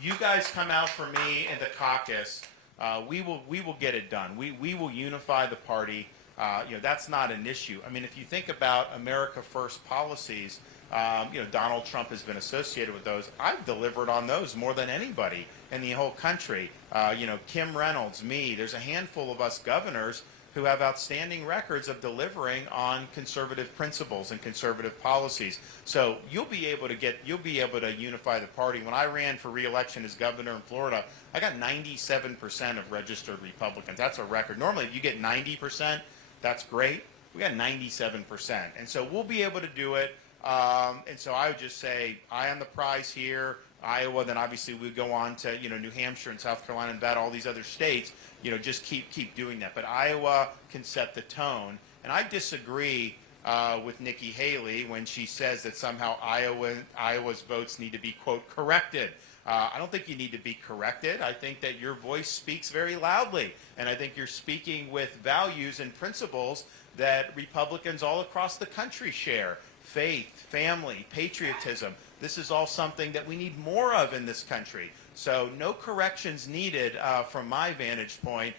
you guys come out for me in the caucus, we will get it done. We will unify the party. That's not an issue. I mean, if you think about America First policies, Donald Trump has been associated with those. I've delivered on those more than anybody in the whole country. Kim Reynolds, me, there's a handful of us governors who have outstanding records of delivering on conservative principles and conservative policies. So you'll be able to unify the party. When I ran for re-election as governor in Florida, I got 97% of registered Republicans. That's a record. Normally, if you get 90%, that's great. We got 97%, and so we'll be able to do it. And so I would just say, eye on the prize here. Iowa, then obviously we go on to New Hampshire and South Carolina and all these other states. Just keep doing that. But Iowa can set the tone, and I disagree with Nikki Haley when she says that somehow Iowa's votes need to be, quote, corrected. I don't think you need to be corrected. I think that your voice speaks very loudly, and I think you're speaking with values and principles that Republicans all across the country share. Faith, family, patriotism. This is all something that we need more of in this country. So no corrections needed from my vantage point.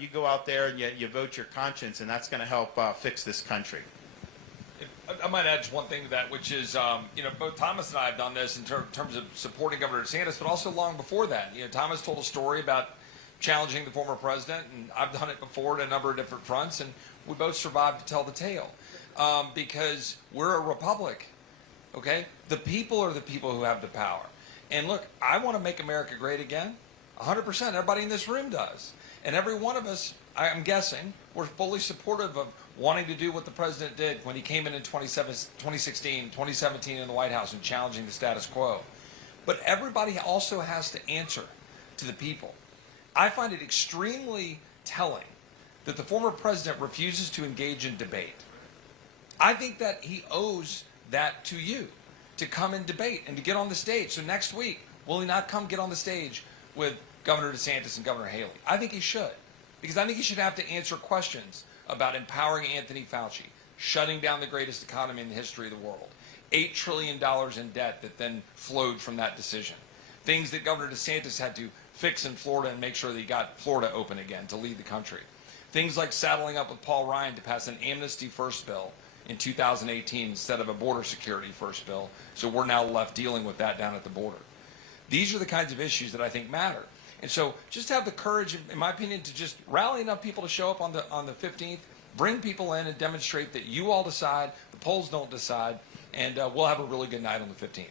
You go out there and you vote your conscience, and that's going to help fix this country. I might add just one thing to that, which is, both Thomas and I have done this in terms of supporting Governor DeSantis, but also long before that. Thomas told a story about challenging the former president, and I've done it before in a number of different fronts, and we both survived to tell the tale because we're a republic, okay? The people are the people who have the power. And look, I want to make America great again, 100%. Everybody in this room does. And every one of us, I'm guessing, we're fully supportive of wanting to do what the president did when he came in 2016, 2017 in the White House and challenging the status quo. But everybody also has to answer to the people. I find it extremely telling that the former president refuses to engage in debate. I think that he owes that to you, to come and debate and to get on the stage. So next week, will he not come get on the stage with Governor DeSantis and Governor Haley? I think he should, because I think he should have to answer questions about empowering Anthony Fauci, shutting down the greatest economy in the history of the world, $8 trillion in debt that then flowed from that decision, things that Governor DeSantis had to fix in Florida and make sure that he got Florida open again to lead the country, things like saddling up with Paul Ryan to pass an amnesty first bill in 2018 instead of a border security first bill, so we're now left dealing with that down at the border. These are the kinds of issues that I think matter. And so just have the courage, in my opinion, to just rally enough people to show up on the 15th, bring people in and demonstrate that you all decide, the polls don't decide, and we'll have a really good night on the 15th.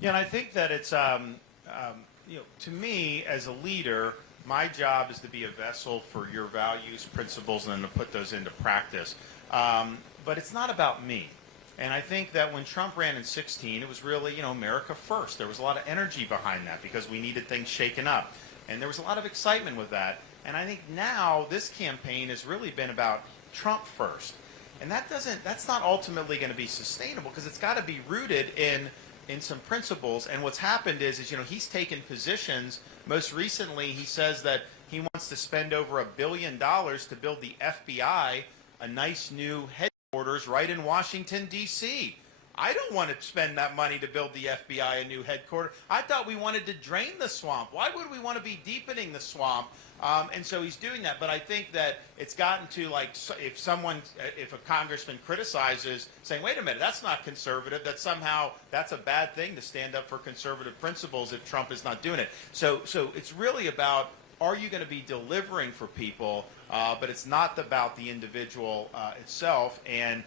Yeah, and I think that it's, to me as a leader, my job is to be a vessel for your values, principles, and then to put those into practice. But it's not about me. And I think that when Trump ran in 2016, it was really, America first. There was a lot of energy behind that because we needed things shaken up. And there was a lot of excitement with that. And I think now this campaign has really been about Trump first. And that's not ultimately going to be sustainable because it's got to be rooted in some principles. And what's happened is he's taken positions. Most recently, he says that he wants to spend over $1 billion to build the FBI a nice new headquarters right in Washington, D.C. I don't want to spend that money to build the FBI a new headquarters. I thought we wanted to drain the swamp. Why would we want to be deepening the swamp? And so he's doing that. But I think that it's gotten to if a congressman criticizes, saying, wait a minute, that's not conservative, that somehow that's a bad thing to stand up for conservative principles if Trump is not doing it. So it's really about, are you going to be delivering for people? But it's not about the individual itself. And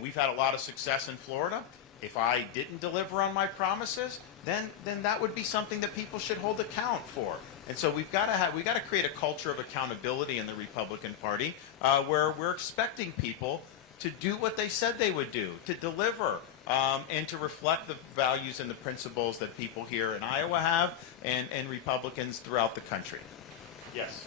we've had a lot of success in Florida. If I didn't deliver on my promises, then that would be something that people should hold account for. And so we've got to create a culture of accountability in the Republican Party where we're expecting people to do what they said they would do, to deliver, and to reflect the values and the principles that people here in Iowa have and Republicans throughout the country. Yes.